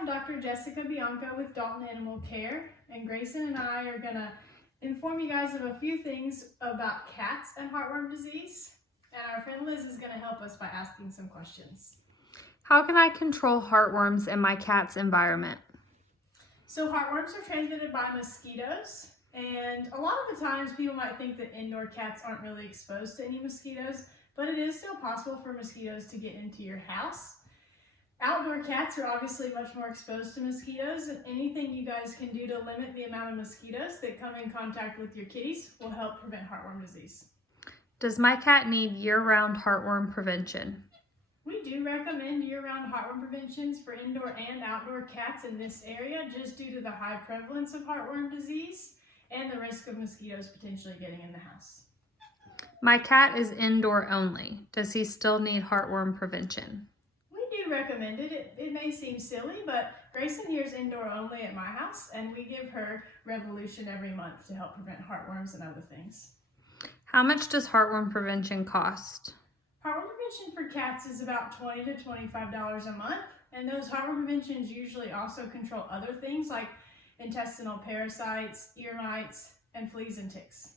I'm Dr. Jessica Bianco with Dalton Animal Care, and Grayson and I are going to inform you guys of a few things about cats and heartworm disease. And our friend Liz is going to help us by asking some questions. How can I control heartworms in my cat's environment? So heartworms are transmitted by mosquitoes, and a lot of the times people might think that indoor cats aren't really exposed to any mosquitoes, but it is still possible for mosquitoes to get into your house. Outdoor cats are obviously much more exposed to mosquitoes, and anything you guys can do to limit the amount of mosquitoes that come in contact with your kitties will help prevent heartworm disease. Does my cat need year-round heartworm prevention? We do recommend year-round heartworm preventions for indoor and outdoor cats in this area just due to the high prevalence of heartworm disease and the risk of mosquitoes potentially getting in the house. My cat is indoor only. Does he still need heartworm prevention? We do recommend it. It may seem silly, but Grayson here is indoor only at my house, and we give her Revolution every month to help prevent heartworms and other things. How much does heartworm prevention cost? Heartworm prevention for cats is about $20 to $25 a month, and those heartworm preventions usually also control other things like intestinal parasites, ear mites, and fleas and ticks.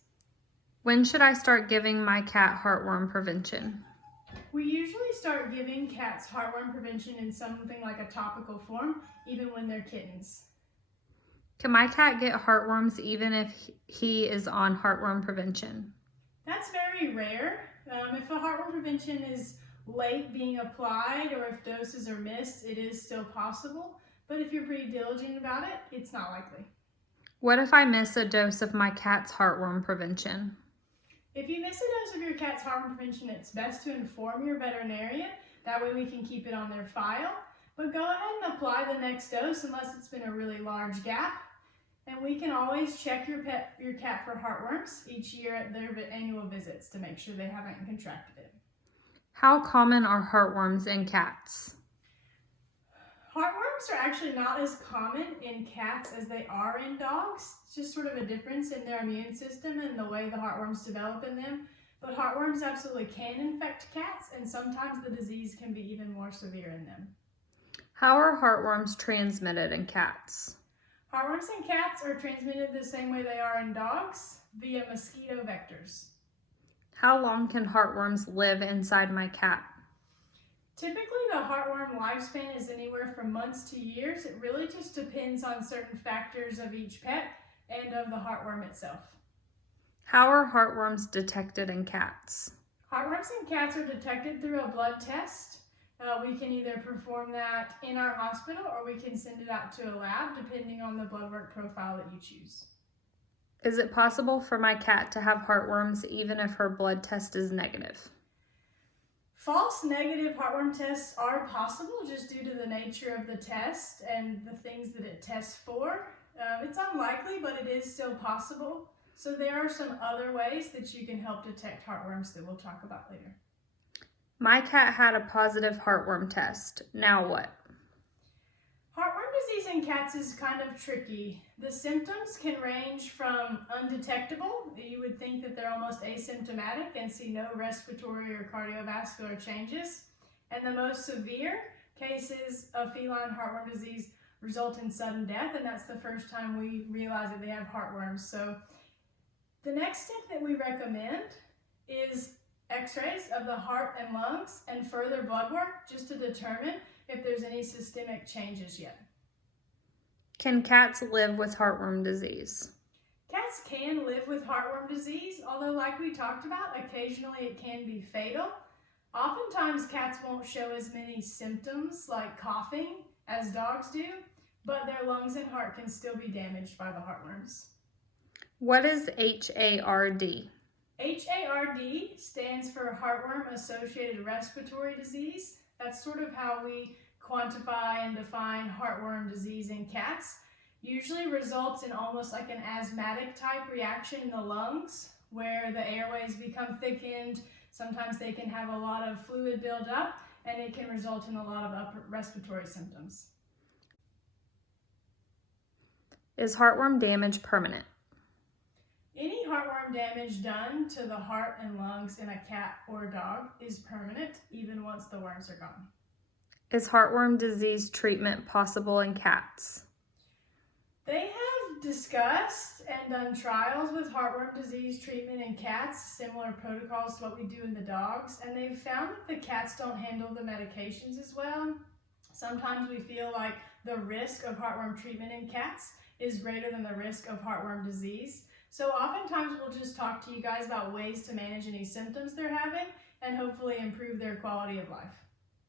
When should I start giving my cat heartworm prevention? We usually start giving cats heartworm prevention in something like a topical form, even when they're kittens. Can my cat get heartworms even if he is on heartworm prevention? That's very rare. If a heartworm prevention is late being applied or if doses are missed, it is still possible. But if you're pretty diligent about it, it's not likely. What if I miss a dose of my cat's heartworm prevention? If you miss a dose of your cat's heartworm prevention, it's best to inform your veterinarian. That way we can keep it on their file. But go ahead and apply the next dose unless it's been a really large gap. And we can always check your cat for heartworms each year at their annual visits to make sure they haven't contracted it. How common are heartworms in cats? Heartworms are actually not as common in cats as they are in dogs. It's just sort of a difference in their immune system and the way the heartworms develop in them. But heartworms absolutely can infect cats, and sometimes the disease can be even more severe in them. How are heartworms transmitted in cats? Heartworms in cats are transmitted the same way they are in dogs, via mosquito vectors. How long can heartworms live inside my cat? Typically, the heartworm lifespan is anywhere from months to years. It really just depends on certain factors of each pet and of the heartworm itself. How are heartworms detected in cats? Heartworms in cats are detected through a blood test. We can either perform that in our hospital or we can send it out to a lab depending on the blood work profile that you choose. Is it possible for my cat to have heartworms even if her blood test is negative? False negative heartworm tests are possible just due to the nature of the test and the things that it tests for. It's unlikely, but it is still possible. So there are some other ways that you can help detect heartworms that we'll talk about later. My cat had a positive heartworm test. Now what? Heartworm disease in cats is kind of tricky. The symptoms can range from undetectable. You would think that they're almost asymptomatic and see no respiratory or cardiovascular changes. And the most severe cases of feline heartworm disease result in sudden death, and that's the first time we realize that they have heartworms. So the next step that we recommend is x-rays of the heart and lungs and further blood work just to determine if there's any systemic changes yet. Can cats live with heartworm disease? Cats can live with heartworm disease, although like we talked about, occasionally it can be fatal. Oftentimes cats won't show as many symptoms like coughing as dogs do, but their lungs and heart can still be damaged by the heartworms. What is HARD? HARD stands for heartworm-associated respiratory disease. That's sort of how we quantify and define heartworm disease in cats. Usually results in almost like an asthmatic type reaction in the lungs where the airways become thickened. Sometimes they can have a lot of fluid build up and it can result in a lot of upper respiratory symptoms. Is heartworm damage permanent? Any heartworm damage done to the heart and lungs in a cat or dog is permanent, even once the worms are gone. Is heartworm disease treatment possible in cats? They have discussed and done trials with heartworm disease treatment in cats, similar protocols to what we do in the dogs, and they've found that the cats don't handle the medications as well. Sometimes we feel like the risk of heartworm treatment in cats is greater than the risk of heartworm disease. So oftentimes we'll just talk to you guys about ways to manage any symptoms they're having and hopefully improve their quality of life.